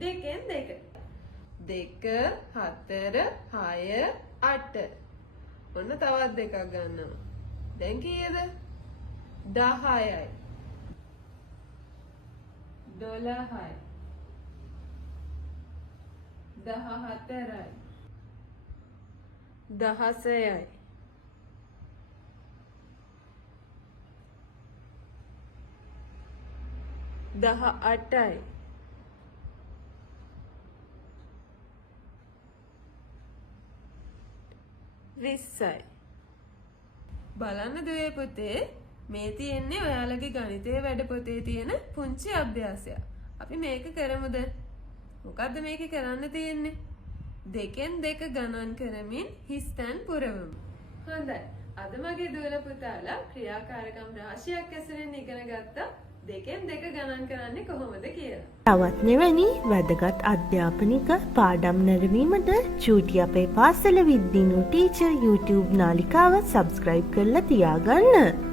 දෙකෙන් දෙක. 2 4 6 8. ඔන්න තවත් දෙකක් ගන්නවා. දැන් කීයද? 10යි. 12යි. 14යි. 16යි. 18යි. 20යි. බලන්න දුවේ පුතේ මේ තියෙන්නේ ඔයාලගේ ගණිතයේ වැඩ පොතේ තියෙන පුංචි අභ්‍යාසයක්. අපි මේක කරමුද? මොකද්ද මේක කරන්න තියෙන්නේ? දෙකෙන් දෙක ගණන් කරමින් හිස්තැන් පුරවමු. හොඳයි. අද මගේ දුවලා පුතාලා ක්‍රියාකාරකම් රාශියක් ඇසුරෙන් ඉගෙන ගත්තා දෙකෙන් දෙක ගණන් කරන්නේ කොහොමද කියලා. තවත් මෙවැනි වැදගත් අධ්‍යාපනික පාඩම් නැරඹීමට චූටි අපේ පාසල විද්දිනු ටීචර් YouTube නාලිකාව සබ්ස්ක්‍රයිබ් කරලා තියාගන්න.